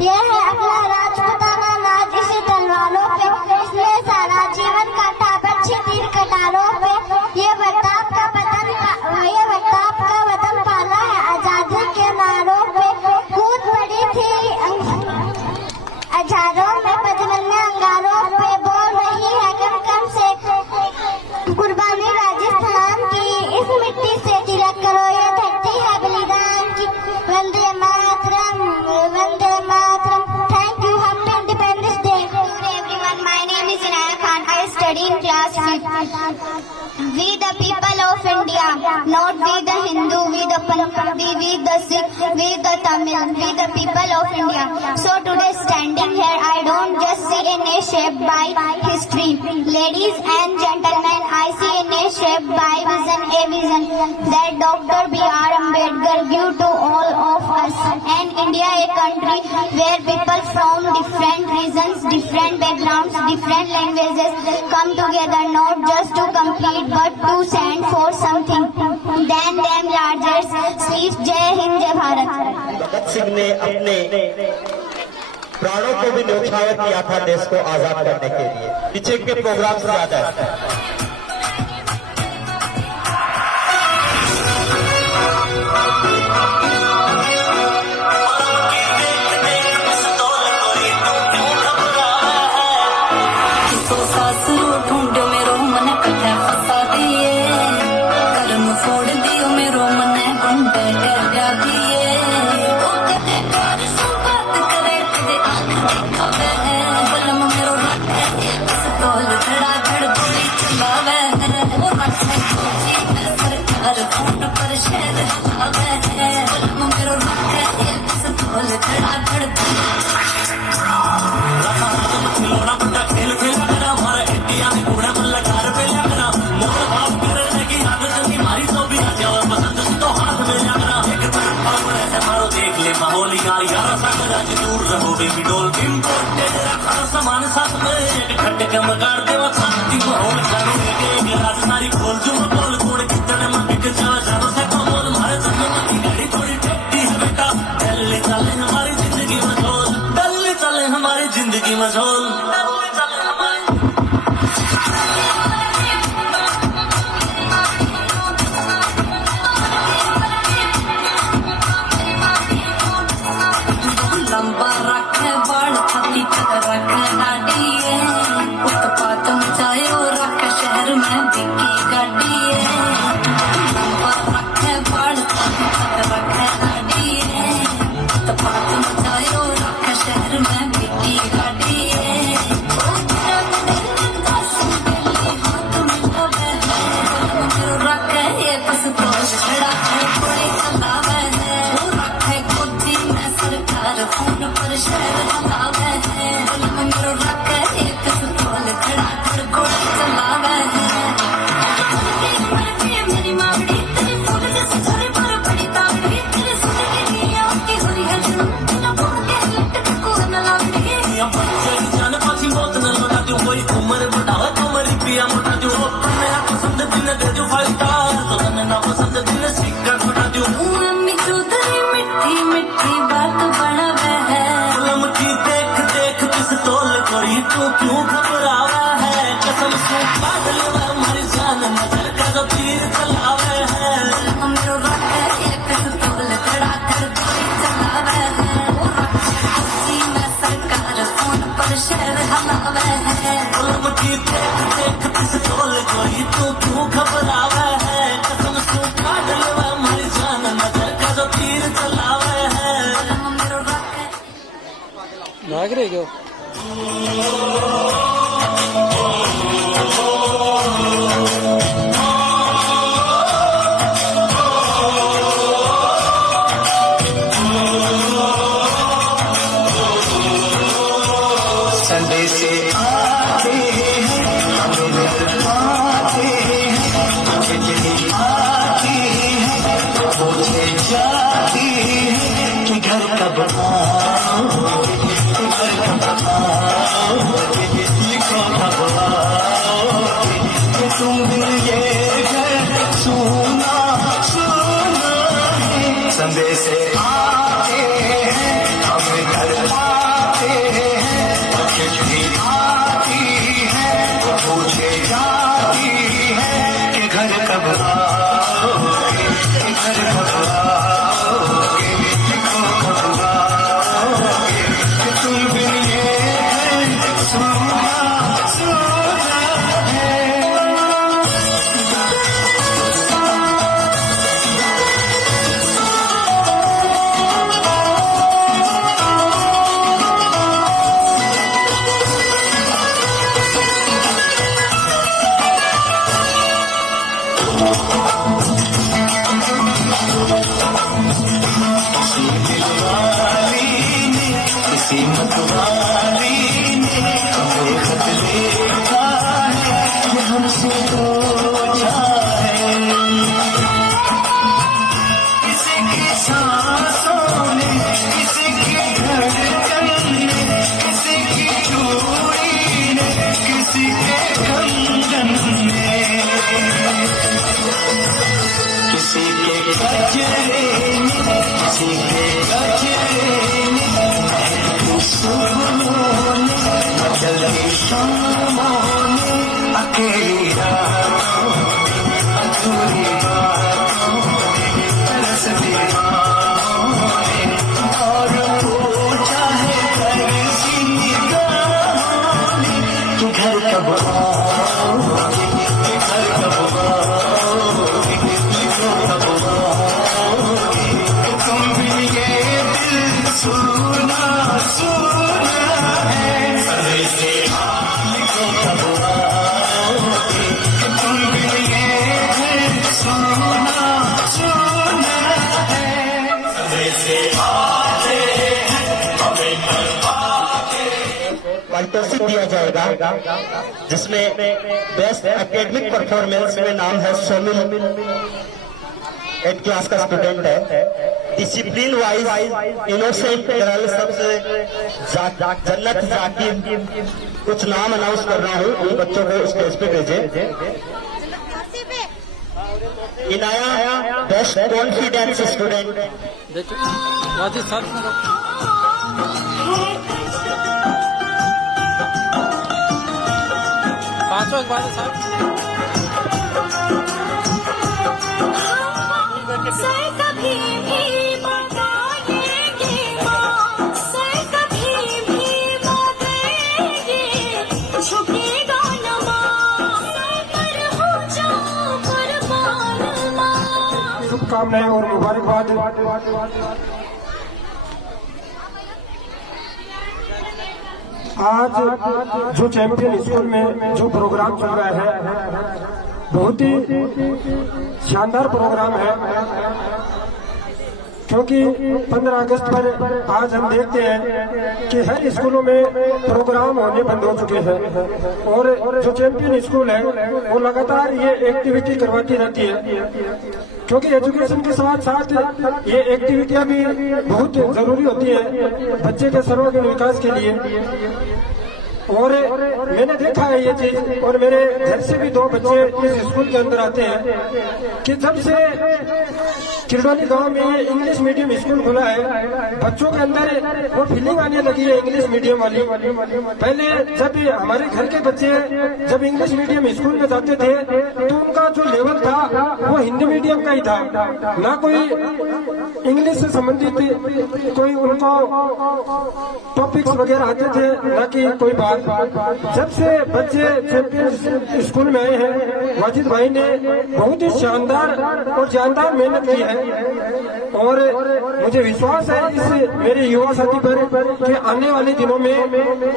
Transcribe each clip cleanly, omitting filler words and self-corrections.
ये है अपना राजपूताना नाच इसे तलवारों पे, इसने सारा जीवन काटा बच्ची तीर कटारों पे। ये प्रताप का वतन पाला है आजादी के नारों पे। कूद पड़ी थी हजारों में बदलने अंगारों पे, बोल रही है कम कम से कुर्बानी राजस्थान की। इस मिट्टी से तिलक करो, ये धरती है बलिदान की। Vande Mataram, Vande Mataram. Thank you, happy independence day. Everyone, my name is Inaya Khan. I study in class 5th. We the people of India, not we the Hindu, we the Punjabi, we the Sikh, we the Tamil, we the people of India. So today standing here, I don't just see a nation shaped by history. Ladies and gentlemen, I see a nation shaped by vision, a vision that Dr. B.R. Ambedkar gave to all of us. And India, a country where people from different regions, different backgrounds, different languages come together, not just to compete but to stand for something. Then them largest speech, जय हिंद जय भारत। भगत सिंह ने अपने प्राणों को भी न्यौछावर किया था देश को आजाद करने के लिए। पीछे के प्रोग्राम से ज्यादा सामान साथ में खट्टे के मगाड़ दे शांति माहौल चालू है राजधानी खोल जो बोल कोड़ कितने मंगे के चला जानो से कमोल मारे जन्म की गाड़ी थोड़ी टेक्टी है बेटा दिल्ली चले हमारी जिंदगी में झोल दिल्ली चले हमारी जिंदगी में झोल लंबा रखे बड़ छती रखे लाडी है उत्पात मचाए और रखे शहर में बिकी गाड़ी है लंबा रखे बड़ छती रखे लाडी है उत्पात मचाए और रखे शहर में बिकी गाड़ी है रखे ये बस तो छड़ा है कोई चलावे है रखे खुदी में सरकार फोन पर शहर चलावे है मगर रखे एक सुतोल खड़ा कर कोई चलावे है मेरी मावड़ी तेरे फोन जैसे छोरे पर बड़ी तावड़ी तेरे सुन के दिया की होरी है ना फोन के लटक को न लावड़ी या बच्चे जान पाछी बहुत न लौटा दो कोई उम्र बढ़ावा तुम्हारी पिया मोटा जो मैं पसंद दिन दे जो 5 स्टार तो तने ना पसंद दिन सिक्का छोटा जो मम्मी चौधरी मिठी मिठी बात बढ़ावे है लमकी देख देख पिस्तौल कोई तू क्यों घबरावा है कसम से बादल हमारी जान नजर का जो तीर चलावे है हमरो रखे एक पिस्तौल खड़ा कर कोई चलावे है उसी में सरकार फोन पर शहर हलावे है लमकी देख देख पिस्तौल कोई तू क्यों घबरावा है कसम से बादल हमारी जान नजर का जो तीर चलावे है हमरो रखे नाग रहे क्यों संडे से आते हैं आते हैं आती है मुझे जाती है कि घर कब आओगे घर कब आओगे लिखो कब आओगे तुम भी ये घर सुना सुना है संडे से आते हैं हम घर किसी दिलवाली ने, किसी मतवाली ने हमें खत लिखा है, ये हमसे पूछा है। किसी की सांसों ने, किसी की धड़कन ने, किसी की चूड़ी ने, किसी के कंगन ने, किसी के गजरे ने, किसी के गजरे ने, सुबहों ने, बदली शामों ने, अकेली रातों ने, अधूरी बातों ने, तरसती बाहों ने, और पूछा है तरसी निगाहों ने, कि घर कब आओगे, कि घर कब आओगे, कि कब आओगे, कि तुम भी ये दिल सुना सुना है, सरे से को कब आओगे, कि तुम भी ये दिल सुना सुना है, सरे से आते हैं हमें पारितोषिक दिया जाएगा जिसमें बेस्ट एकेडमिक परफॉर्मेंस में नाम है सोमिल, 8th क्लास का स्टूडेंट है। डिसिप्लिन वाइज इनोसेंट गर्ल सबसे जन्नत जाकिर, कुछ नाम अनाउंस कर रहा हूँ, उन बच्चों को स्टेज पे भेजे। इनाया बेस्ट कॉन्फिडेंस स्टूडेंट, देखो वाजिद साहब पांचों एक बार साहब सर कभी भी बताएंगे माँ, सर कभी भी बताएंगे, झुकेगा न माँ, सर पर हो जाओ कुर्बान माँ। शुभकामनाएं और मुबारकबाद। आज जो चैंपियन स्कूल में जो प्रोग्राम चल रहा है, बहुत ही शानदार प्रोग्राम है, क्योंकि 15 अगस्त पर आज हम देखते हैं कि हर स्कूलों में प्रोग्राम होने बंद हो चुके हैं, और जो चैंपियन स्कूल है वो लगातार ये एक्टिविटी करवाती रहती है, क्योंकि एजुकेशन के साथ साथ ये एक्टिविटियां भी बहुत जरूरी होती है बच्चे के सर्वांगीण विकास के लिए। और मैंने देखा है ये चीज, और मेरे घर से भी 2 बच्चे इस स्कूल के अंदर आते हैं कि जब से किरडोली गांव में ये इंग्लिश मीडियम स्कूल खुला है, बच्चों के अंदर वो फीलिंग आने लगी है इंग्लिश मीडियम वाली। पहले जब हमारे घर के बच्चे जब इंग्लिश मीडियम स्कूल में जाते थे तो उनका जो लेवल था वो हिंदी मीडियम का ही था, ना कोई इंग्लिश से संबंधित कोई उनको टॉपिक्स वगैरह आते थे, ना कि कोई बात। जब से बच्चे चैंपियन स्कूल में आए हैं, वाजिद भाई ने बहुत ही शानदार और जानदार मेहनत की है, और मुझे विश्वास है इस मेरे युवा साथी पर कि आने वाले दिनों में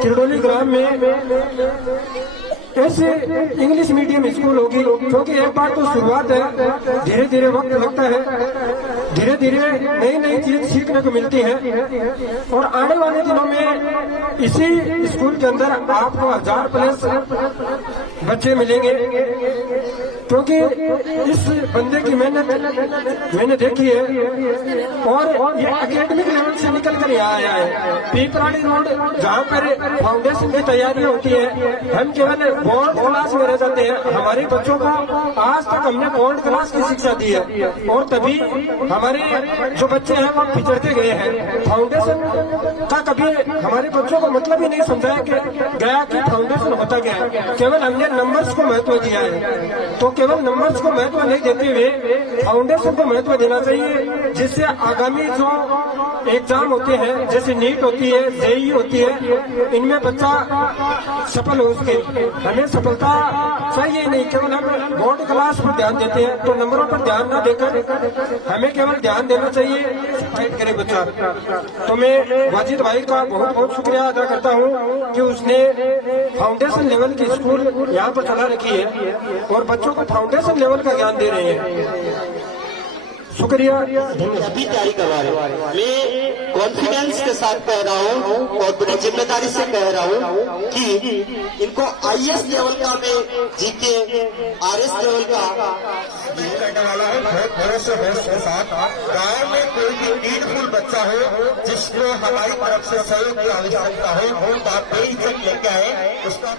किरडोली ग्राम में ऐसे इंग्लिश मीडियम स्कूल होगी, क्योंकि एक बार तो शुरुआत है, धीरे धीरे वक्त लगता है, धीरे धीरे नई नई चीज सीखने को मिलती है, और आने वाले दिनों में इसी स्कूल के अंदर आपको 1000+ बच्चे मिलेंगे, क्योंकि इस बंदे की मेहनत मैंने देखी है, और ये एकेडमिक लेवल से निकल कर यहाँ आया है। पीपराड़ी रोड जहाँ पर फाउंडेशन की तैयारी होती है, हम केवल बोर्ड क्लास में रह जाते हैं। हमारे बच्चों को आज तक हमने बोर्ड क्लास की शिक्षा दी है, और तभी हमारे जो बच्चे हैं वो पिछड़ते गए हैं। फाउंडेशन का कभी हमारे बच्चों को मतलब ही नहीं समझाया कि गया कि फाउंडेशन होता क्या है, केवल हमने नंबर्स को महत्व दिया है। तो केवल नंबर्स को महत्व नहीं देते हुए फाउंडेशन को महत्व देना चाहिए, जिससे आगामी जो एग्जाम होते हैं, जैसे नीट होती है, जेईई होती है, इनमें बच्चा सफल हो सके। हमें सफलता चाहिए नहीं, केवल हम बोर्ड क्लास पर ध्यान देते हैं, तो नंबरों पर ध्यान न देकर हमें केवल ध्यान देना चाहिए फाइट करे बच्चा। तो मैं वाजिद भाई का बहुत बहुत शुक्रिया अदा करता हूँ कि उसने फाउंडेशन लेवल की स्कूल यहाँ पर चला रखी है, और बच्चों को फाउंडेशन लेवल का ज्ञान दे रहे हैं। शुक्रिया। अभी तैयारी करवा रहे हैं। मैं कॉन्फिडेंस के साथ कह रहा हूँ और बड़ी जिम्मेदारी से कह रहा हूँ कि इनको IAS लेवल का मैं जीके RS लेवल का करने वाला हूँ। बहुत भरोसे के साथ गाँव में कोई भी नीडफुल बच्चा हो जिसको हमारी तरफ से सहयोग की आवश्यकता हो तो आप बेहिचक लेके आए उसका।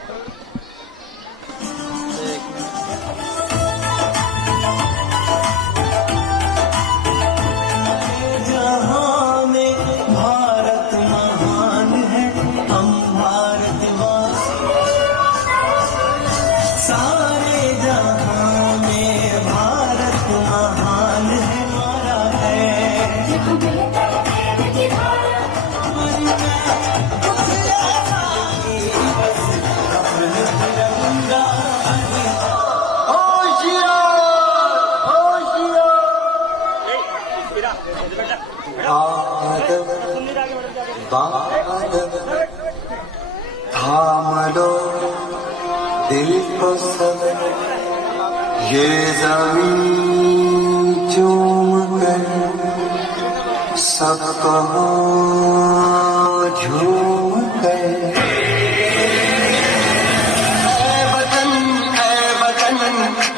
जहां में भारत महान है, हम भारतवासी। सारे जहां में भारत महान है, हमारा है। थाम लो दिल को सब, ये ज़मीं चूम कर सब कहो झूम कर। ऐ वतन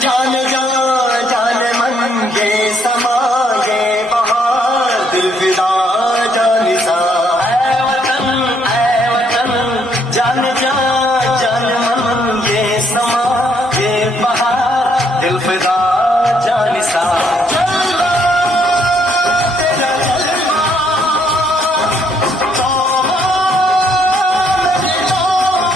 जान जान जान मन, ये समा ये बहार दिल फिदा जानिसा। ऐ वतन जान जान जान मन, ये समा ये बहार दिल फिदा जानिसा। जलवा तेरा जलवा, तौबा मेरी तौबा,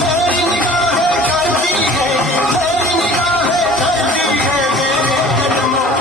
मेरी निगाहें करती है, मेरी निगाहें करती है मेरे कदमों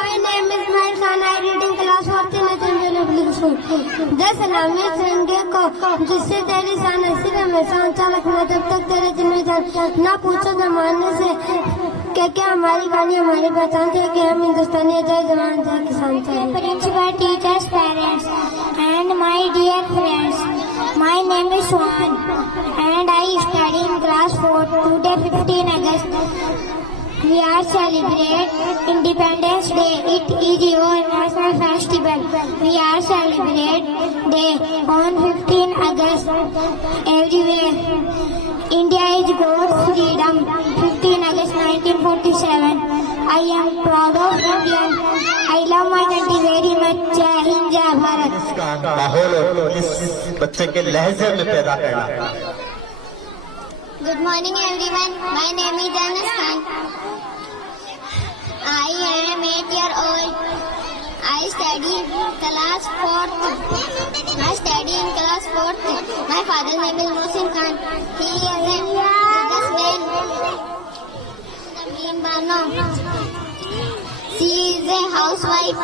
My name दस सलामी संगे को जिससे तेरी शान ऐसी हमेशा ऊंचा रखना, जब तक तेरे दिल में जान ना पूछो जमाने से क्या हमारी गाड़ी हमारी पहचान है कि हम हिंदुस्तानी है, जय जवान जय किसान। Principal, teachers, parents and my dear friends, my name is Swan and I study in class 4. Today 15 August we are celebrate Independence Day. It is your national festival. We are celebrate day on 15 August everywhere. India is God's freedom. 15 August 1947. I am proud of Indian. I love my country very much. Jai Hind, Jai Bharat. का माहौल इस बच्चे के लहजे में पैदा करना। Good morning everyone. My name is Anas Khan. I am 8 years old. I study in class 4th. My father's name is Mohsin Khan. He is a businessman. Bano. She is a housewife.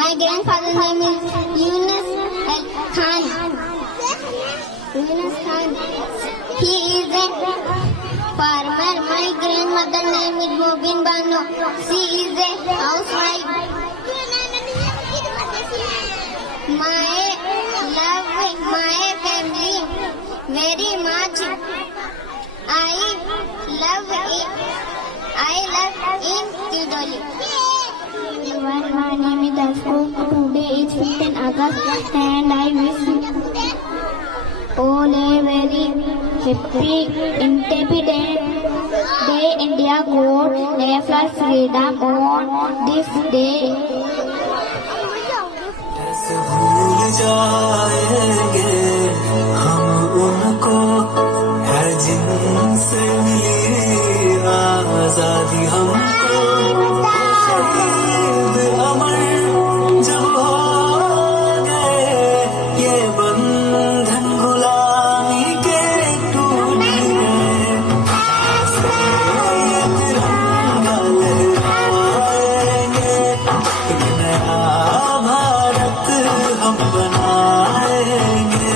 My grandfather's name is Yunus Khan. He is a farmer. My grandmother's name is Mobin Bano. She is a housewife. My love my family very much. I love in Kidoli. My name is Dasko. Today is 15 August and I wish all a very happy Independence Day. India got national freedom on this day. कैसे भूल जाएंगे हम उनको, है जिनसे मिली आजादी हमको। शहीद अमर जब हो गए, ये बंधन गुलामी के टूट गए। ये तिरंगा लहराएंगे, एक नया भारत हम बनाएंगे।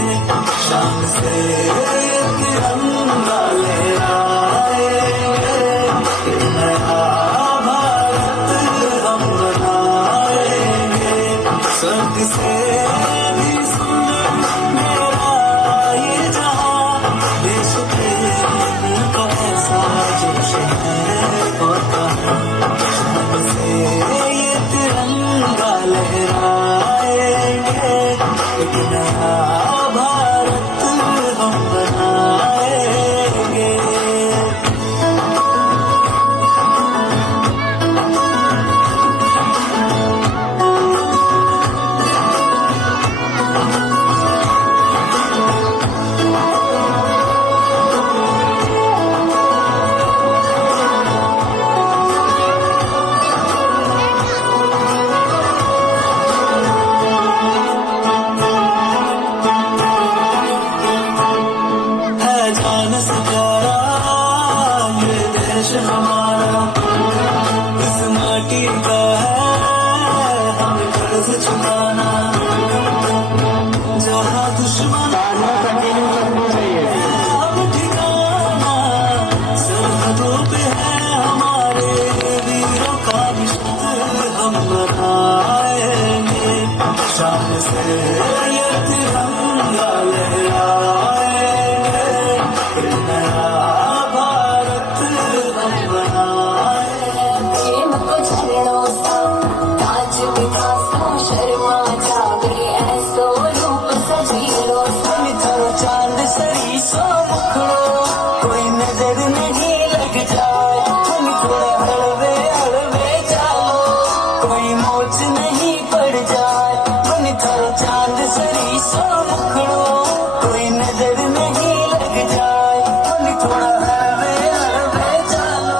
शान से तिरंगा लहराएंगे, एक नया भारत हम बनाएंगे। स्वर्ग से भी सुंदर मेरा ये जहां, देश प्रेम का ऐसा जोश है और कहां। शान से ये तिरंगा लहराएंगे, एक नया भारत हम बनाएंगे। है जान से प्यारा ये देश हमारा, इस माटी का है हम कर्ज चुकाना। जहाँ दुश्मन हम ठिकाना, सरहदों पे है हमारे वीरों का निशान हम बनाएंगे। शान से ये तिरंगा लहराएंगे, एक नया भारत हम बनाएंगे। को झरणों सा ताज विकासों शर्मा जागे, ऐसो रूप सजीलो कोई थरो चांद सरी सो मुखड़ो, कोई नजर नहीं लग जाए। कोई थोड़ा हलवे हलवे जाओ, कोई मोच नहीं पड़ जाए। कोई थरो चांद सरी सो मुखड़ो, कोई नजर नहीं लग जाए। कोई थोड़ा हलवे हलवे जाओ।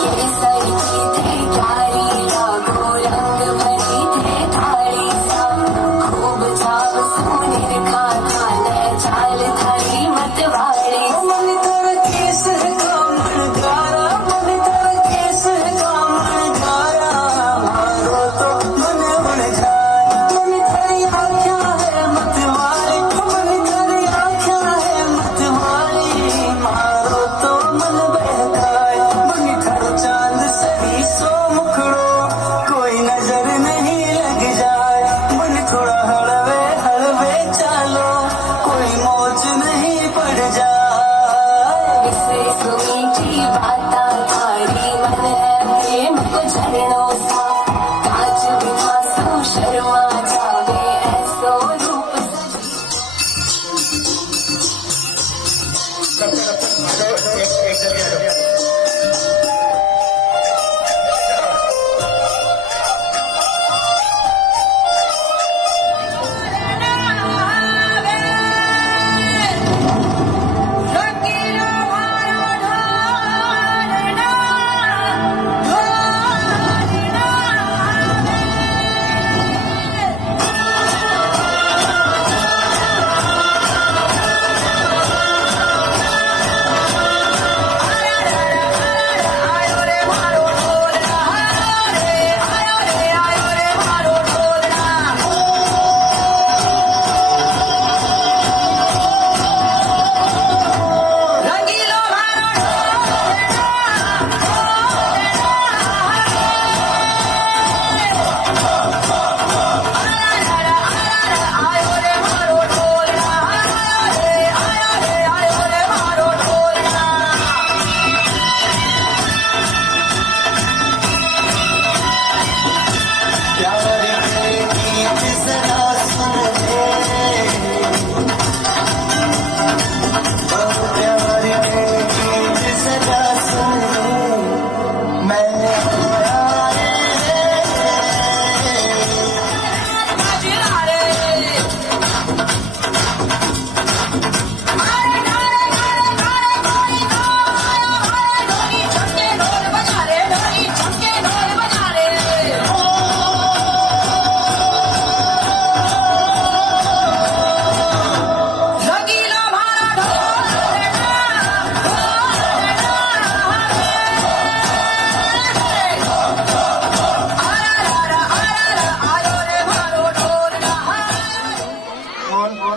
केसर की थी प्यारी रागो, रंग भरी थे थाली सा, खूब छाव सोने खा खाने जा सब एक जगह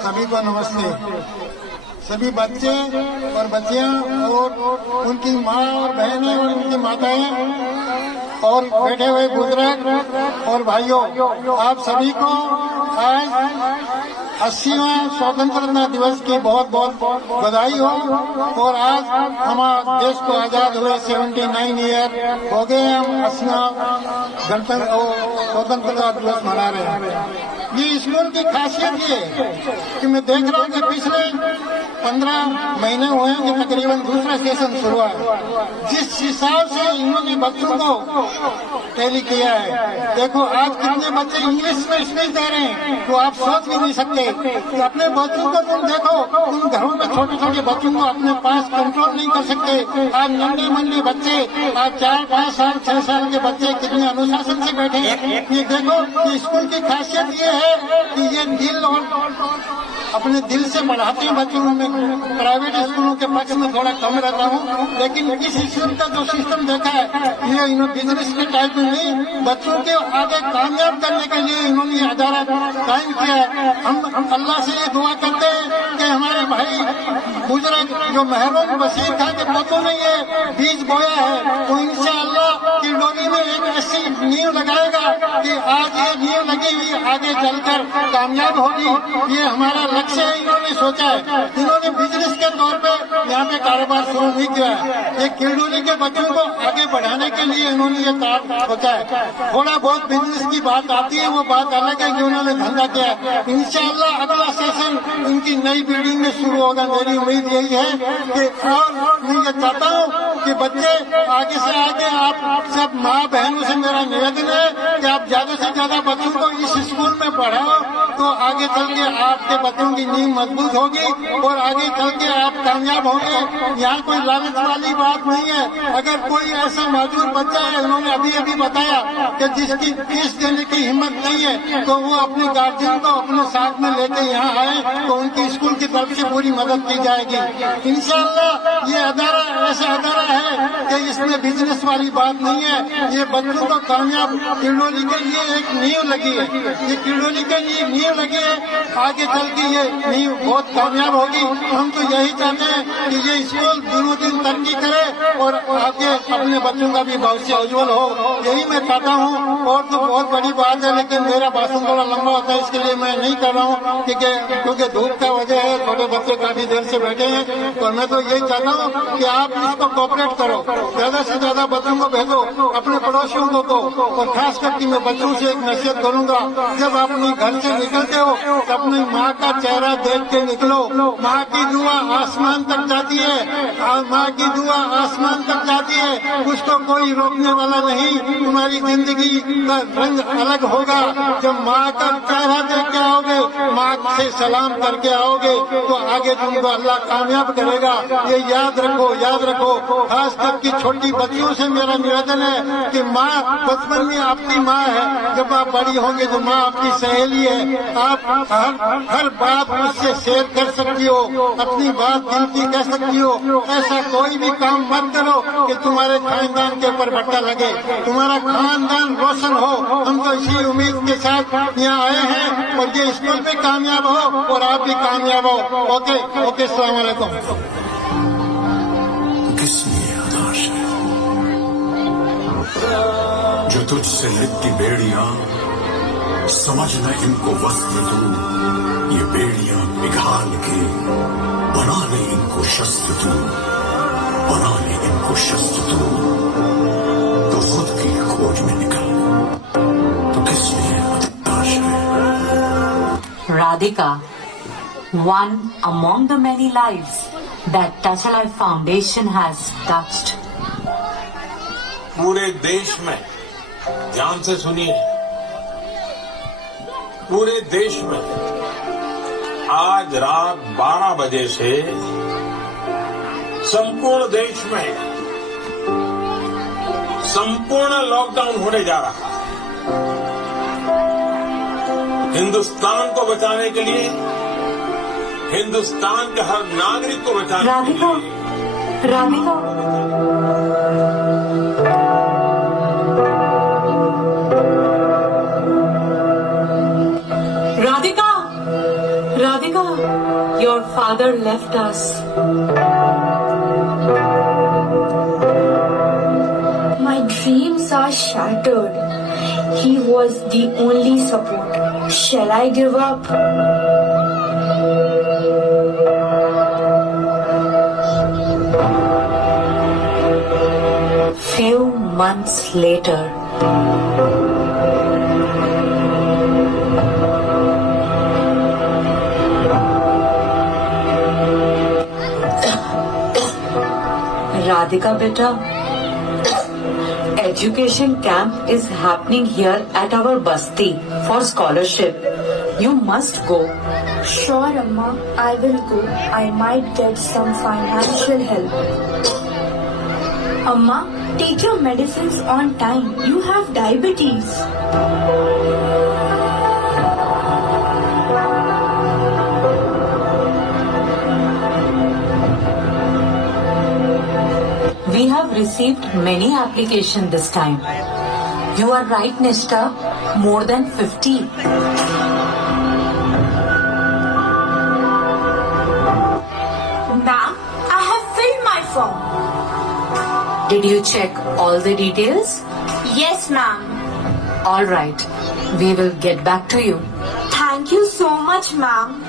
सभी को नमस्ते। सभी बच्चे और बच्चियां और उनकी माँ और बहनें और उनकी माताएं और बैठे हुए बुजुर्ग और भाइयों, आप सभी को आज 80वां स्वतंत्रता दिवस की बहुत बहुत बधाई हो। और आज हमारे देश को आजाद हुए 79 ईयर हो गए, हम 80वां गणतंत्र स्वतंत्रता दिवस मना रहे हैं। ये स्कूल की खासियत ये कि मैं देख रहा हूँ कि पिछले 15 महीने हुए हैं कि तकरीबन दूसरा सेशन शुरू है। जिस हिसाब से इन्होंने बच्चों को टैली किया है, देखो आज कितने बच्चे इंग्लिश में स्पीच दे रहे हैं तो आप सोच भी नहीं सकते कि अपने बच्चों को तुम देखो, तुम घरों में छोटे छोटे बच्चों को अपने पास कंट्रोल नहीं कर सकते। आज नन्हे मुन्ने बच्चे, आज 4, 5 साल 6 साल के बच्चे कितने अनुशासन से बैठे हैं। ये देखो कि स्कूल की खासियत ये है कि ये दिल और अपने दिल से पढ़ाते हैं बच्चों में। प्राइवेट स्कूलों के पक्ष में थोड़ा कम रहता हूँ, लेकिन इस स्कूल का जो सिस्टम देखा है ये इन्होंने बिजनेस के टाइप में नहीं, बच्चों के आगे कामयाब करने के लिए इन्होंने अदारा कायम किया है। हम अल्लाह से ये दुआ करते हैं कि हमारे भाई बुजुर्ग जो महरून बशीर खान के पोतों ने ये बीज बोया है, तो इंशाअल्लाह की डोली में एक ऐसी नींव लगाएगा कि आज ये नींव लगी हुई आगे चलकर कामयाब होगी। ये हमारा लक्ष्य है। इन्होंने सोचा है, इन्होंने बिजनेस के तौर पे यहाँ पे कारोबार शुरू नहीं किया है। ये किरडोली के बच्चों को आगे बढ़ाने के लिए इन्होंने ये काम सोचा है। थोड़ा बहुत बिजनेस की बात आती है, वो बात अलग है कि उन्होंने धंधा किया है। इंशाअल्लाह अगला सेशन उनकी नई बिल्डिंग में शुरू होगा। मेरी उम्मीद यही है कि और मैं ये चाहता हूँ कि बच्चे आगे से आगे, आप सब माँ बहनों से मेरा निवेदन है कि आप ज्यादा से ज्यादा बच्चों को इस स्कूल में पढ़ाओ, तो आगे चल के आपके बच्चों की नींव मजबूत होगी और आगे चल के आप कामयाब होंगे। यहाँ कोई लालच वाली बात नहीं है। अगर कोई ऐसा मजबूर बच्चा है, उन्होंने अभी अभी बताया कि जिसकी फीस देने की हिम्मत नहीं है, तो वो अपने गार्जियन को अपने साथ में लेके यहाँ आए तो उनकी स्कूल की तरफ से पूरी मदद की जाएगी। इंशाअल्लाह ये अदारा ऐसा अदारा है कि इसमें बिजनेस वाली बात नहीं है। ये बच्चों को कामयाब, किरडोली के लिए एक नींव लगी है, ये किरडोली के लिए नींव लगी है। आगे चल के ये नींव बहुत कामयाब होगी। हम तो यही चाहते हैं कि ये स्कूल दिनों दिन तरक्की करे और आगे अपने बच्चों का भी भविष्य उज्जवल हो, यही मैं चाहता हूँ। और तो बहुत बड़ी बात है, लेकिन मेरा भाषण थोड़ा लंबा होता है, इसके लिए मैं नहीं कर रहा हूँ क्योंकि धूप का वजह है, छोटे बच्चे काफी देर से बैठे हैं। और मैं तो यही चाहता हूँ कि आप इसको कोऑपरेट करो, ज्यादा से ज्यादा बच्चों को भेजो, अपने पड़ोसियों को दो। और खास करके मैं बच्चों से एक नसीहत करूंगा, जब आप अपने घर से निकलते हो तो अपनी माँ का चेहरा देख के निकलो। माँ की दुआ आसमान तक जाती है, और माँ की दुआ आसमान तक जाती है, उसको कोई रोकने वाला नहीं। तुम्हारी जिंदगी का रंग अलग होगा जब माँ का चेहरा देख के आओगे, माँ से सलाम करके आओगे, तो आगे तुमको अल्लाह कामयाब करेगा। ये याद रखो, याद रखो। खास करके छोटी बच्चियों से मेरा निवेदन है कि माँ बचपन में आपकी माँ है, जब आप बड़ी होंगे तो माँ आपकी सहेली है। आप हर बात उससे शेयर कर सकती हो, अपनी बात दिल की कह सकती हो। ऐसा कोई भी काम मत करो कि तुम्हारे खानदान के ऊपर बट्टा लगे, तुम्हारा खानदान रोशन हो। हम तो इसी उम्मीद के साथ यहाँ आए हैं, और ये स्कूल भी कामयाब हो और आप भी कामयाब हो। ओके ओके, अस्सलाम वालेकुम। किस लिए आदाश है जो तुझसे लिपटी बेड़ियां, समझना इनको वस्त्र तू। ये बेड़ियां पिघाल के बना ले इनको शस्त्र तू, बना ले इनको शस्त्र तू। तो खुद की खोज में निकल, तो किस लिए आदाश है। Radhika, one among the many lives that Touch a Life Foundation has touched. पूरे देश में, ध्यान से सुनिए, पूरे देश में आज रात 12 बजे से संपूर्ण देश में संपूर्ण लॉकडाउन होने जा रहा है। हिंदुस्तान को बचाने के लिए, हिंदुस्तान के हर नागरिक को बचाने Radhika, के लिए Radhika. Radhika, Radhika, your father left us. My dreams are shattered. He was the only support. Shall I give up? Few months later. Radhika beta, education camp is happening here at our Basti for scholarship. You must go. Sure, Amma, I will go. I might get some financial help. Amma, take your medicines on time. You have diabetes. We have received many applications this time. You are right, Nishta. More than 50. Ma'am, I have filled my form. Did you check all the details? Yes, ma'am. All right. We will get back to you. Thank you so much, ma'am.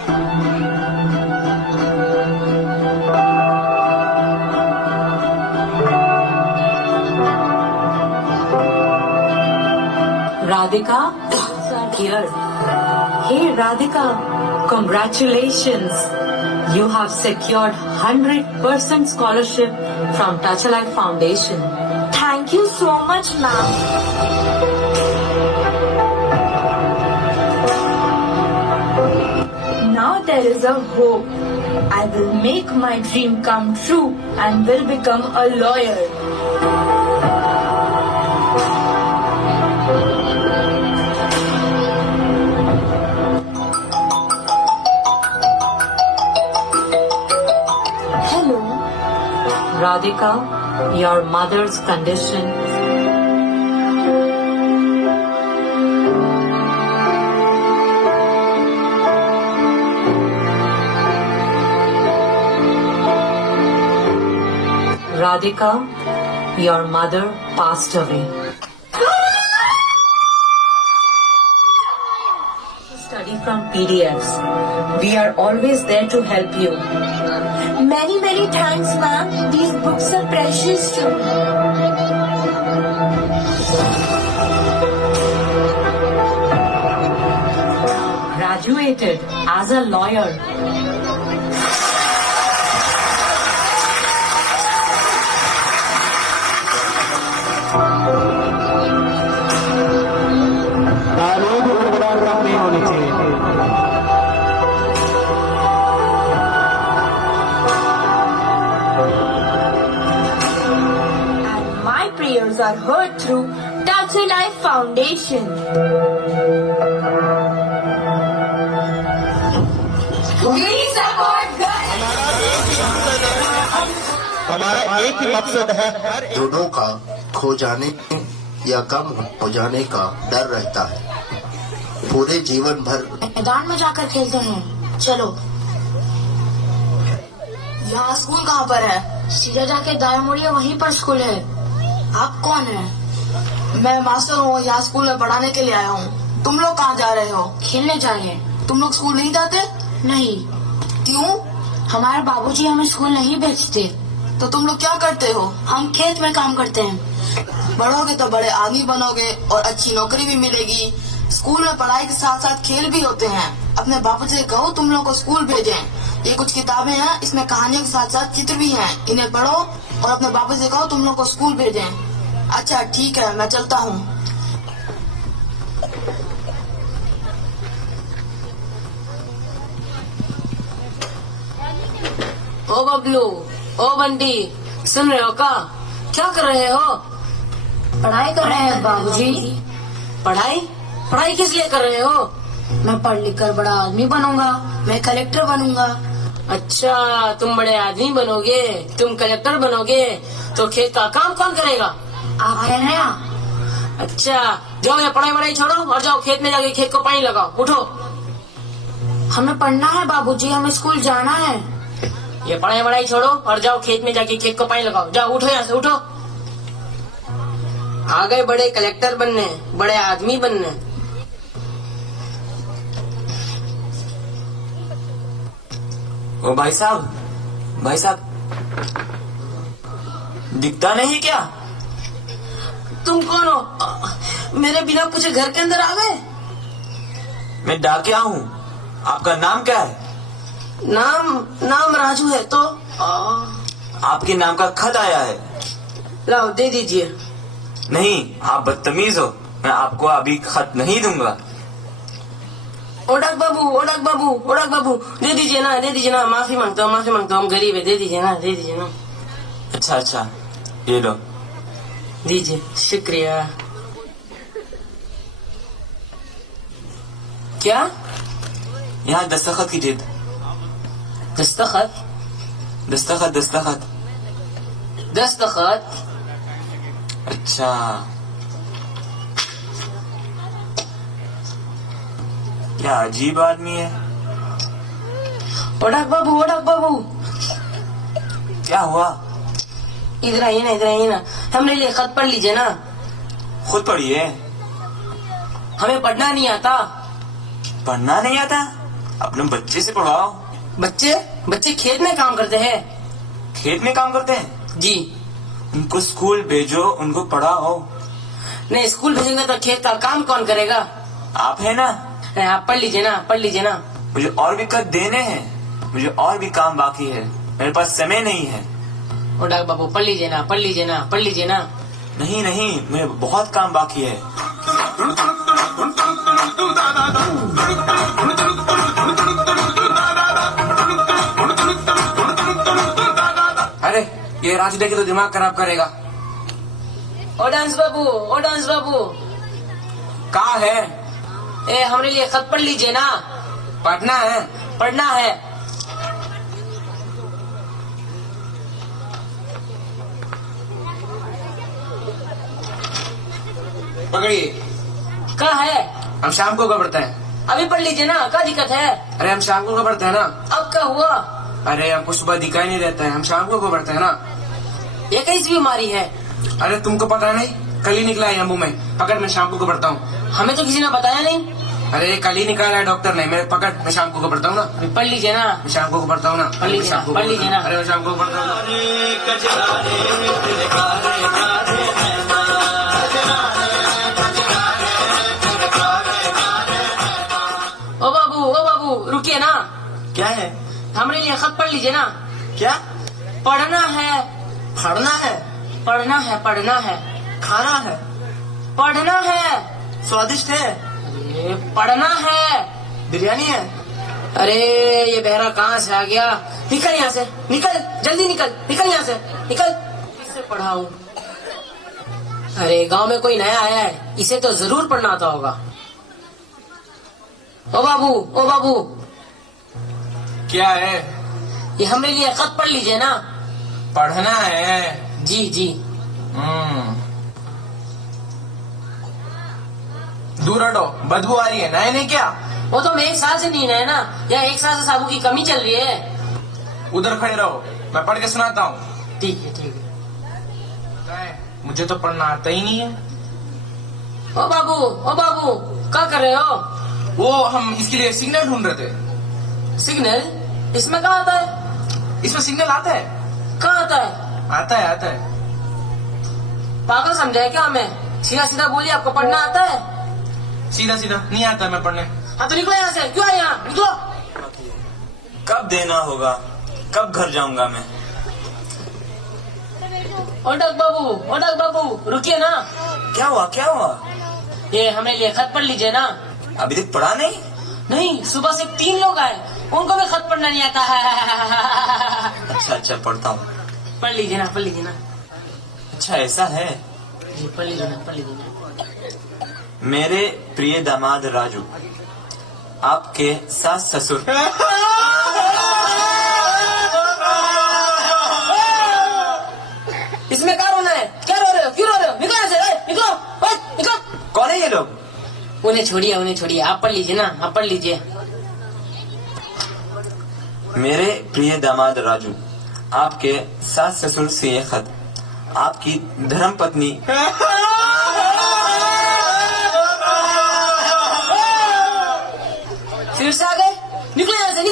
Radhika, are here. Hey Radhika, congratulations. You have secured 100% scholarship from Touch a Life Foundation. Thank you so much, ma'am. Now there is a hope. I will make my dream come true and will become a lawyer. Hello. Radhika, your mother's condition. Radhika, your mother passed away. Study from PDFs. We are always there to help you. Many, many thanks, ma'am. These books are precious to me. Graduated as a lawyer. problems are heard through Touch a Life Foundation. We support हमारा एक ही मकसद है, दोनों का खो जाने या कम हो जाने का डर रहता है। पूरे जीवन भर मैदान में जाकर खेलते हैं। चलो। यहाँ स्कूल कहाँ पर है? सीधा जाके दाएं मुड़िए, वहीं पर स्कूल है। आप कौन है? मैं मास्टर हूँ, यहाँ स्कूल में पढ़ाने के लिए आया हूँ। तुम लोग कहाँ जा रहे हो? खेलने जा रहे हैं। तुम लोग स्कूल नहीं जाते? नहीं। क्यों? हमारे बाबूजी हमें स्कूल नहीं भेजते। तो तुम लोग क्या करते हो? हम खेत में काम करते हैं। बढ़ोगे तो बड़े आदमी बनोगे और अच्छी नौकरी भी मिलेगी। स्कूल में पढ़ाई के साथ साथ खेल भी होते हैं। अपने बाबूजी से कहो तुम लोग को स्कूल भेजें। ये कुछ किताबें हैं, इसमें कहानियों के साथ साथ चित्र भी हैं। इन्हें पढ़ो और अपने बाबूजी से कहो तुम लोग को स्कूल भेजें। अच्छा ठीक है, मैं चलता हूँ। ओ बबलू, ओ बंटी, सुन रहे हो क्या कर रहे हो? पढ़ाई कर रहे हैं बाबूजी। पढ़ाई? पढ़ाई किस लिए कर रहे हो? मैं पढ़ लिख कर बड़ा आदमी बनूंगा। मैं कलेक्टर बनूंगा। अच्छा, तुम बड़े आदमी बनोगे, तुम कलेक्टर बनोगे, तो खेत का काम कौन करेगा? आप हैं ना? अच्छा, जाओ ये पढ़ाई छोड़ो और जाओ खेत में जाके खेत को पानी लगाओ। उठो। हमें पढ़ना है बाबूजी, हमें स्कूल जाना है। ये पढ़ाई छोड़ो और जाओ खेत में जाके खेत को पानी लगाओ। जाओ, उठो यहाँ से, उठो। आ गए बड़े कलेक्टर बनने, बड़े आदमी बनने। ओ भाई साहब, दिखता नहीं क्या? तुम कौन हो? मेरे बिना पूछे घर के अंदर आ गए? मैं डाकिया हूँ। आपका नाम क्या है? नाम राजू है। तो आपके नाम का खत आया है। लाओ, दे दीजिए। नहीं, आप बदतमीज हो। मैं आपको अभी खत नहीं दूंगा। ओडक बाबू, दे दीजिए ना। माफी मांगता हूँ, हम गरीब है। दे दीजिए ना। अच्छा, ये लो। दीजिए, शुक्रिया। क्या? यहाँ दस्तखत कीजिए। दस्तखत? अच्छा, क्या अजीब आदमी है। ओडक बाबू, क्या हुआ? इधर आइए ना। हमने लिए खत पढ़ लीजिए ना। खुद पढ़िए। हमें पढ़ना नहीं आता। पढ़ना नहीं आता? अपने बच्चे से पढ़वाओ। बच्चे खेत में काम करते हैं। खेत में काम करते हैं? जी। उनको स्कूल भेजो, उनको पढ़ाओ। नहीं, स्कूल भेजेंगे तो खेत का काम कौन करेगा? आप है ना? आप पढ़ लीजिए ना। मुझे और भी खत देने हैं, मुझे और भी काम बाकी है, मेरे पास समय नहीं है। ओडक बाबू, पढ़ लीजिए ना। नहीं, मुझे बहुत काम बाकी है। अरे, ये राजू देखे तो दिमाग खराब करेगा। ओ डांस बाबू, कहाँ है? हमारे लिए खत पढ़ लीजिए ना। पढ़ना है। पकड़िए। कहाँ है? हम शाम को खबरते हैं। अभी पढ़ लीजिए ना, क्या दिक्कत है? अरे हम शाम को खबरते हैं ना। अब क्या हुआ? अरे हमको सुबह दिखाई नहीं देता है, हम शाम को खबरते हैं ना। ये कैसी बीमारी है? अरे तुमको पता नहीं, कल ही निकला है अम्बू में। पकड़, मैं शाम को खबरता हूँ। हमें तो किसी ने बताया नहीं। अरे कल ही निकाला है डॉक्टर ने। मैं पकड़, मैं शाम को खबरता हूँ ना। पढ़ लीजिए ना। मैं शाम को खबरता हूँ ना। पढ़ लीजिए ना। अरे मैं शाम को खबरता हूँ। ओ बाबू, रुकिए ना। क्या है? हमारे लिए खत पढ़ लीजिए ना। क्या? पढ़ना है। खाना है। पढ़ना है। स्वादिष्ट है। पढ़ना है। बिरयानी है। अरे ये बहरा कहाँ से आ गया? निकल यहाँ से, निकल, जल्दी निकल यहाँ से, निकल। किससे पढ़ाऊं? अरे गांव में कोई नया आया है, इसे तो जरूर पढ़ना आता होगा। ओ बाबू क्या है? ये हमें लिए खत पढ़ लीजिए ना। पढ़ना है? जी। दूर हटो, बदबू आ रही है। नए नहीं क्या? वो तो मैं 1 साल से नहीं है ना, या 1 साल से साबू की कमी चल रही है। उधर खड़े रहो, मैं पढ़ के सुनाता हूँ। ठीक है। मुझे तो पढ़ना आता ही नहीं है। ओ बाबू क्या कर रहे हो? वो हम इसके लिए सिग्नल ढूंढ रहे थे। सिग्नल? इसमें कहाँ आता है? इसमें सिग्नल आता है? कहाँ आता है? आता है। पागल समझा क्या हमें? सीधा बोलिए, आपको पढ़ना आता है? सीधा नहीं आता मैं पढ़ने। हाँ तो निकलो यहाँ से, क्यों आए यहाँ? निकलो। कब देना होगा? कब घर जाऊंगा मैं? ओडक बाबू रुकिए ना। क्या हुआ? ये हमें लिए खत पढ़ लीजिए ना। अभी तक पढ़ा नहीं? नहीं, सुबह से 3 लोग आए, उनको भी खत पढ़ना नहीं आता है। अच्छा पढ़ता हूँ। पढ़ लीजिए ना। अच्छा ऐसा है? जी पढ़ लीजिए ना। मेरे प्रिय दामाद राजू, आपके सास ससुर। इसमें क्या रोना है? क्या रो रहे हो? क्यों रो रहे हो? निकलो यहाँ से, निकलो। कौन है ये लोग? उन्हें छोड़िए, आप पढ़ लीजिए ना, आप पढ़ लीजिए। मेरे प्रिय दामाद राजू, आपके सास ससुर से ये खत आपकी धर्म पत्नी फिर से आ गए। निकलो यहाँ से,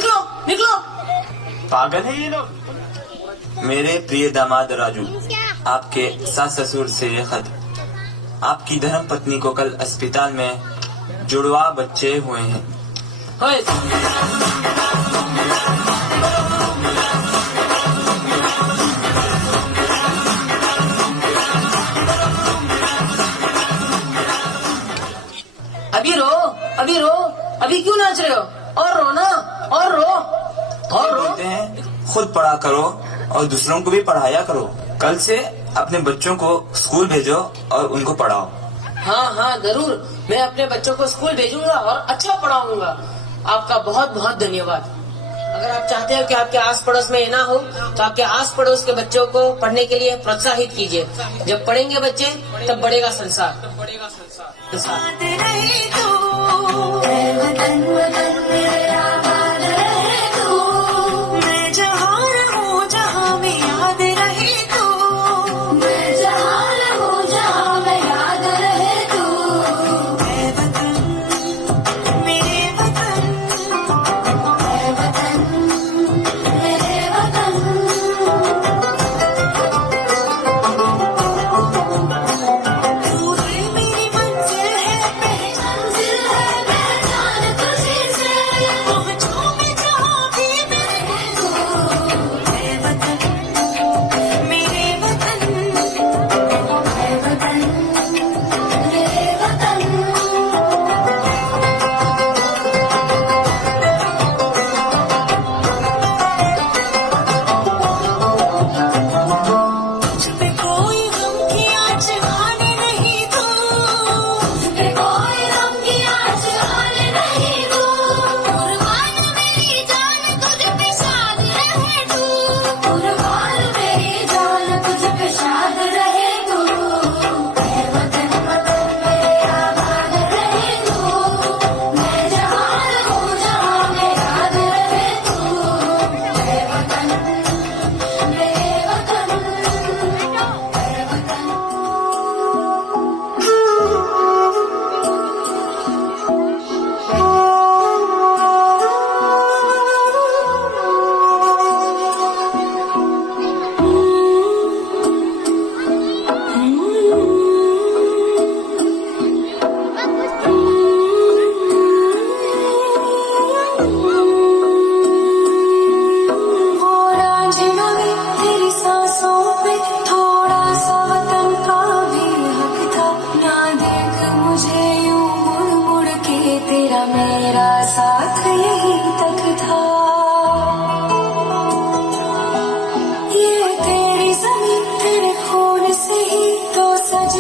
निकलो। पागल है ये लोग। मेरे प्रिय दामाद राजू, आपके सास ससुर से ये खत आपकी धर्म पत्नी को कल अस्पताल में जुड़वा बच्चे हुए हैं। अभी रो, अभी क्यों नाच रहे हो? और रो ना, और रो। बोलते हैं खुद पढ़ा करो और दूसरों को भी पढ़ाया करो। कल से अपने बच्चों को स्कूल भेजो और उनको पढ़ाओ। हाँ जरूर, मैं अपने बच्चों को स्कूल भेजूंगा और अच्छा पढ़ाऊंगा। आपका बहुत धन्यवाद। अगर आप चाहते हो कि आपके आस पड़ोस में ये ना हो, तो आपके आस पड़ोस के बच्चों को पढ़ने के लिए प्रोत्साहित कीजिए। जब पढ़ेंगे बच्चे, तब बढ़ेगा संसार।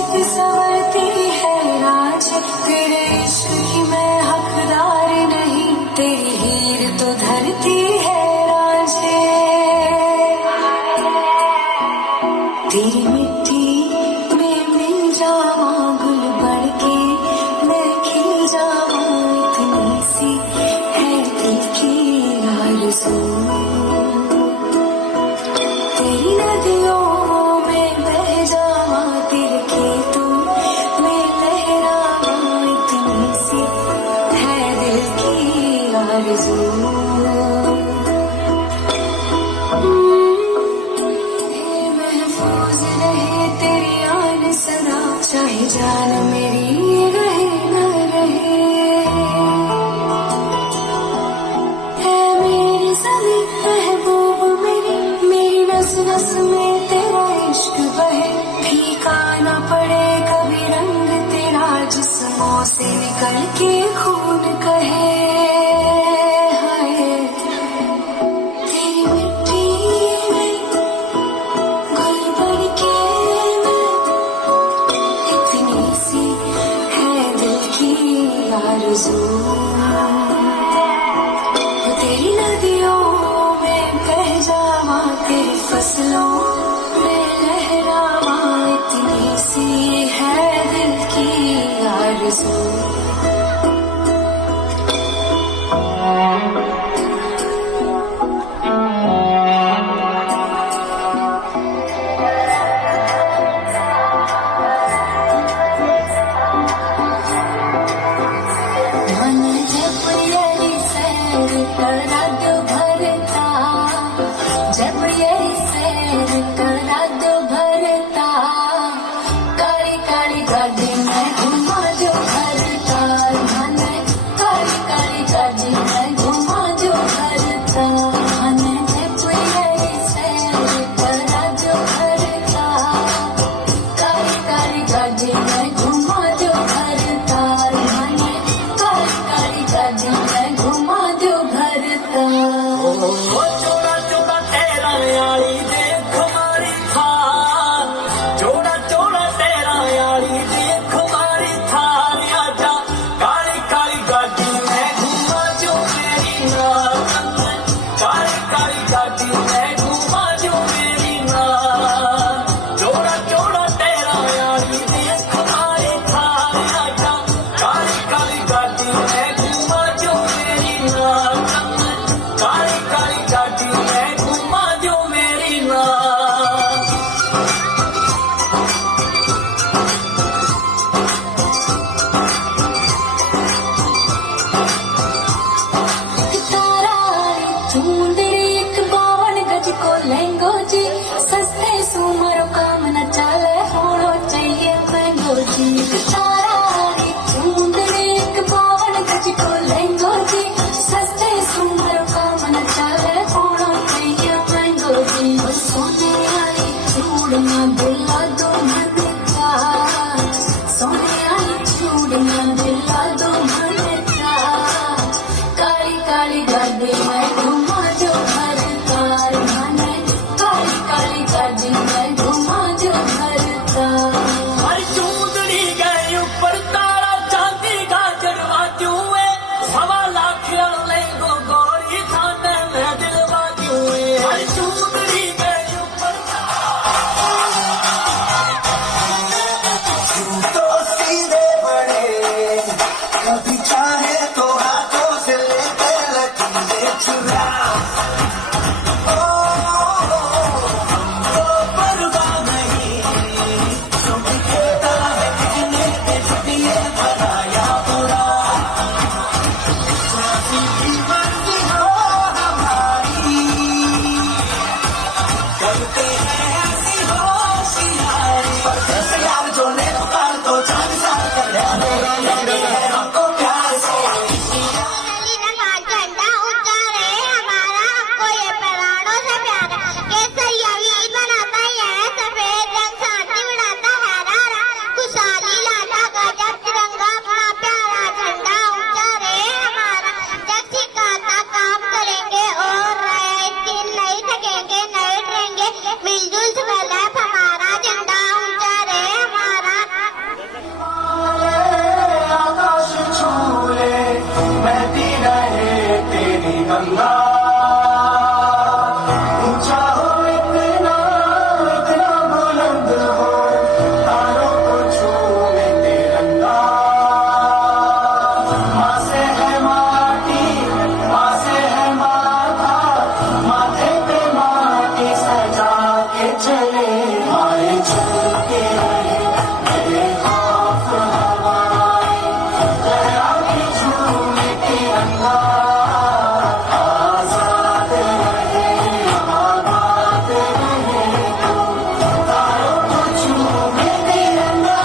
जीत संवरती है राज, तेरे इश्क की मैं हकदार नहीं, तेरी हीर तो धरती है राजे। तेरी मिट्टी में मिल जाऊं गुल बन के, मैं खिल जाऊं, इतनी सी है दिल की आरज़ू। तेरी नदियों में बह जाऊं, तेरे खेतों में लहराऊं, इतनी सी है दिल की आरज़ू। महफूज रहे तेरी आन सदा, चाहे जान मेरी रहे न रहे। है मेरी सभी महबूब मेरी नस नस में तेरा इश्क बहे, फीका न पड़े कभी रंग तेरा, जिस्मों से निकल के खून कहे। तेरी मिट्टी में गुल बन के मैं, इतनी सी है दिल की आरज़ू। तेरी नदियों में बह जावा, तेरी फसलों में लहरावा, इतनी सी है दिल की आरज़ू। मन जब यही सैर करा दो भरता, जब यही सैर करा दो भरता, काली काली गाड़ी में घुमा जो भरता, मन काली काली गाड़ी में घुमा जो भरता, मन जब यही सैर करा दो भरता, काली काली गाड़ी में घुमा जो भरता, मन काली काली गाड़ी में घुमा जो भरता। जोड़ा जोड़ा तेरा यारी देख मारी थार, जोड़ा जोड़ा तेरा यारी देख मारी थार, आजा काली काली गाड़ी में घुमा जो मेरी नार, काली काली गाड़ी में घुमा जो मेरी नार। जोड़ा जोड़ा तेरा यारी देख मारी थार, आजा काली काली गाड़ी में घुमा जो मेरी नार, काली काली गाड़ी में घुमा जो मेरी नार। तारा चूंदड़ी एक 52 गज को लहंगो जी, सस्ते सुमरो काम न चाले होड़ो चाहिए महंगो जी। तारा चूंदड़ी एक 52 गज को लहंगो जी, सस्ते सुमरो काम न चाले होड़ो चाहिए महंगो जी। सोने वाली चूड़ियां दिला दो मन का, सोने वाली चूड़ियां दिला दो मन का, काली काली गाड़ी में घुमा जो भरता, मन काली काली गाड़ी में घुमा जो भरता। हर चूंदड़ी गए ऊपर तारा चांदी का जड़वा जुए, 1.25 लाख लेंगो गोरी थाने में दिलवा जुए। हर चूंदड़ी गए ऊपर तो सीधे बड़े, कभी चाहे तो हाथों से लेके लकीरें चुरा। परवाह नहीं, कभी कहता है कितने पे छुट्टिए बनाया बुरा। जैसी भी मर्जी हो हमारी, करते हैं ऐसी होशियारी। पर जैसे यार जो ने पुकार तो चांद सार कर ले हमको प्यार से। झंडा ऊंचा रहे हमारा, हमको ये प्राणों से प्यारा, केसरिया वीर बनाता है सफेद रंग, शांति बढ़ाता है रारा, खुशहाली लाता गजब तिरंगा अपना प्यारा। झंडा ऊंचा रहे हमारा, जग सिखाता काम करेंगे और रात दिन नहीं थकेंगे नहीं डरेंगे, मिलजुल से फैला हमारा। झंडा ऊंचा रहे हमारा, गंगा ऊंचा हो इतना इतना बुलंद हो तारों को छूए तिरंगा माँ से है माटी माँ से है माथा माथे पे माटी सजा के चले आए चलते रहे मेरे खौफ हवाएं लहरा के छूए तिरंगा आजाद रहे आबाद रहे तारों को छूए तिरंगा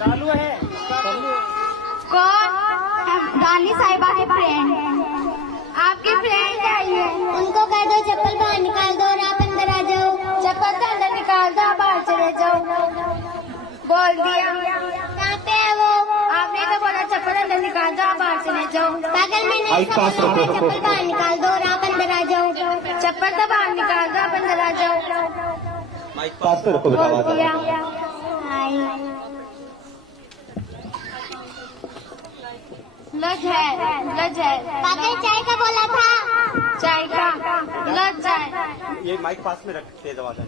चालू है कौन? रानी साहिबा के फ्रेंड। आपके फ्रेंड आई है, उनको कह दो चप्पल बाहर निकाल दो और आप अंदर आ जाओ। चप्पल तो अंदर निकाल दो, आप बाहर चले जाओ। बोल दिया। कहाँ पे है वो? आपने तो बोला चप्पल अंदर निकाल दो, आप बाहर चले जाओ। पागल में नहीं समझ, चप्पल बाहर निकाल दो और आप अंदर आ जाओ। चप्पल तो बाहर निकाल दो, आप अंदर आ जाओ। बोल दिया। लज है। पागल चाय का बोला था, चाय का लज है। ये माइक पास में रख, तेज आवाज है।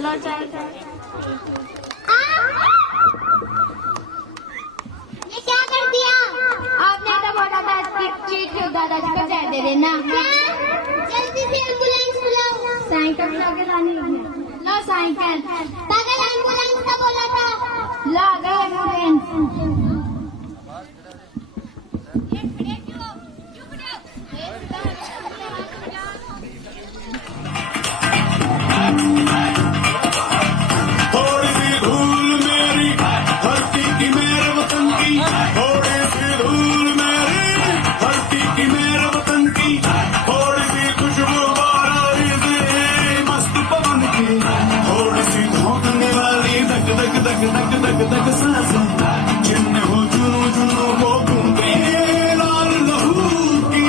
लज है। ये क्या कर दिया? आपने तो बोला था चीट के दादाजी को चाय दे देना। जल्दी से एम्बुलेंस बुलाओ। साइकिल आगे लानी है। लो साइकिल। पागल एम्बुलेंस बोला था। ला गए स्टूडेंट्स। थोड़ी सी धूल मेरी धरती की मेरे वतन की, थोड़ी सी धूल मेरी धरती की मेरे वतन की, थोड़ी सी खुशबू बारारी से मस्त पवन की, थोड़ी सी धोखने वाली धक धक धक धक धक धक सांसें, जिनमें हो जुनू जुनू वो घूमती लाल लहू की,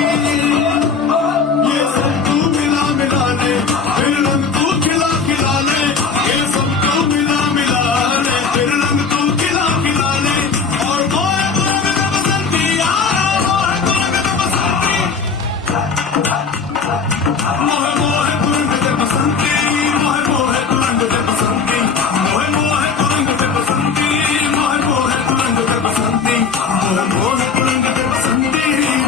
ये सब तू मिला मिला ले, फिर रंग तू खिला खिला ले, ये सब तू मिला मिला ले, फिर रंग तू खिला खिला ले, और मोहे तू रंग दे बसंती, यार मोहे तू रंग दे बसंती, मोहे मोहे तू रंग दे बसंती, मोहे मोहे तू रंग दे बसंती, मोहे मोहे तू रंग दे बसंती, मोहे मोहे तू रंग दे बसंती,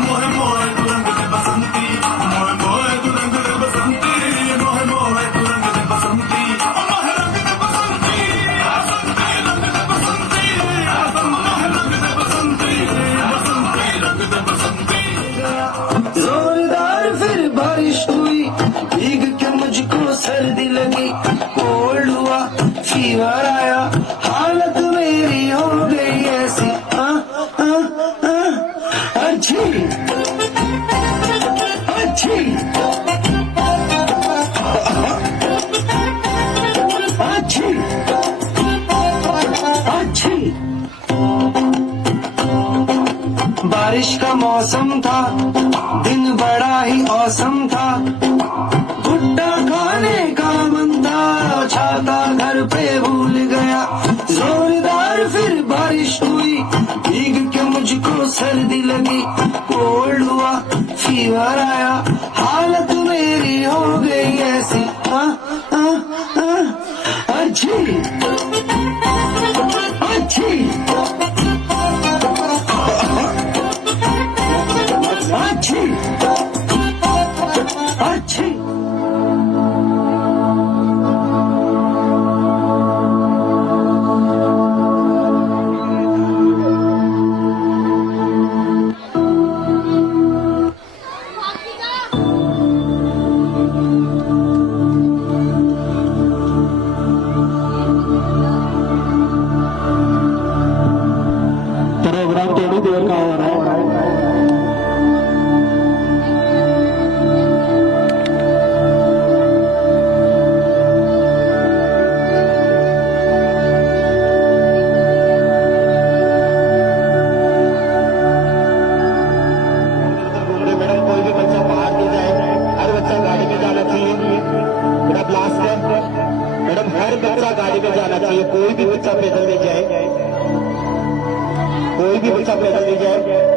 मोहे मोहे तू रंग दे बसंती, मोहे मोहे तू रंग दे बसंती, मोहे मोहे तू रंग दे बसंती, मोहे मोहे तू रंग दे बसंती, मोहे रंग दे बसंती, बसंती रंग दे बसंती, मोहे रंग दे बसंती, बसंती रंग दे बसंती। जोरदार फिर बारिश हुई, भीग के मुझको सर्दी लगी, कोल्ड हुआ फीवर आया, हालत मेरी हो गई ऐसी अच्छी अच्छी अच्छी अच्छी। बारिश का मौसम था, दिन बड़ा ही औसम था, भुट्टा खाने का मन था, छाता घर पे भूल गया, जोरदार फिर बारिश हुई, भीग के मुझको सर्दी लगी, कोल्ड हुआ फीवर आया, हालत मेरी हो गई ऐसी अच्छी अच्छी अच्छी अच्छी। प्रोग्राम थोड़ी देर का हो रहा है। मैडम हर बच्चा गाड़ी में जाना चाहिए, कोई भी बच्चा पैदल नहीं जाए, कोई भी बच्चा पैदल नहीं जाए।